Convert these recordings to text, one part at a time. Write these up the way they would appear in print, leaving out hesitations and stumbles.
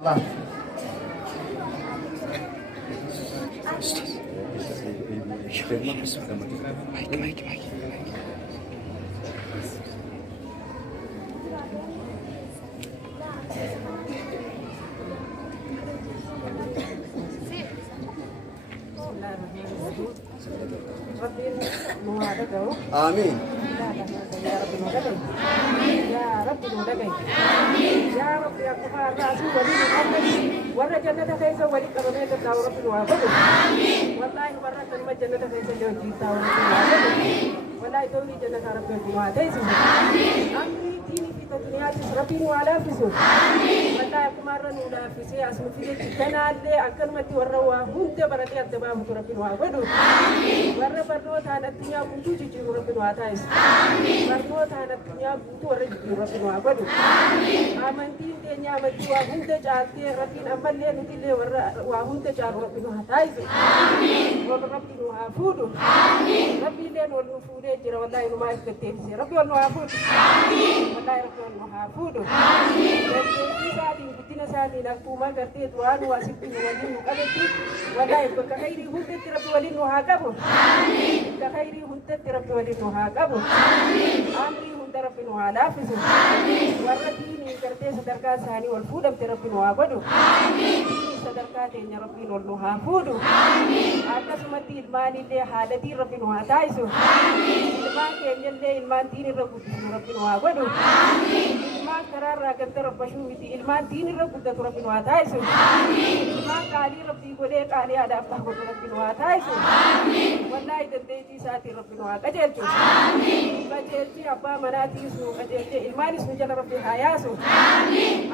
الله آمين يا رب المدد يا رب المدد يا رب يا كفار راسي ولي محمد ورا جنة كيس ولي كرمية الدار رب الوابد والله ورا كلمة جنة كيس اليوم جيتا ورب الوابد والله دوري جنة رب الوابد أمري ديني في الدنيا ربي وعلى فسوق والله كمارا ولا فسي أسمع في جنة اللي أكلمة ورا هم تبرتي الدبام رب الوابد ورا برضو ثانا الدنيا بنتو جيجي رب الوابد barnoota addunyaa guutuu warra jiru rabbiin waa godhu amantiin keenya amantii waa hunda caaltee rabbiin ammallee nutillee warra waa hunda caalu rabbiin waa taasisu wal rabbiin waa fuudhu rabbiillee wal nu fuudhee jira wallaahi numaa ifgatteefise rabbi wal nu waa fuudhu wallaahi rabbi wal nu waa fuudhu dandeettii isaatiin guddina isaatiin akkuma gartee duraan waa sitti nu waliin nu qabetti wallaahi bakka khayrii hundatti rabbi waliin nu haa qabu bakka khayrii hundatti rabbi waliin nu haa qabu أمري هند ربنا وعلى فسو ورتيني كرتي صدركا ساني والفودم ربنا وعبدو صدركا تيني ربنا والنها فودو أكسمتي الماني اللي حالتي ربنا وعتايسو المان كيني اللي المان ديني ربنا وعبدو المان قرار راكنت ربشو بيتي المان ديني ربنا وعتايسو المان قالي ربي قولي قالي على أفتح ربنا وعتايسو والله دنديتي ساتي ربنا وعتايسو kajeelti abbaa manaatii suu kajeelti ilmaan isuu jala rabbi haa yaasu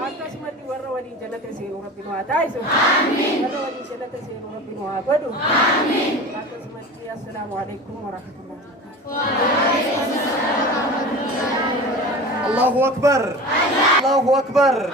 akkasumatti warra waliin jannata seenu rabbi nu haa taasisu warra waliin jannata seenu rabbi nu haa godhu akkasumatti assalaamu alaikum warahmatullahi الله أكبر الله أكبر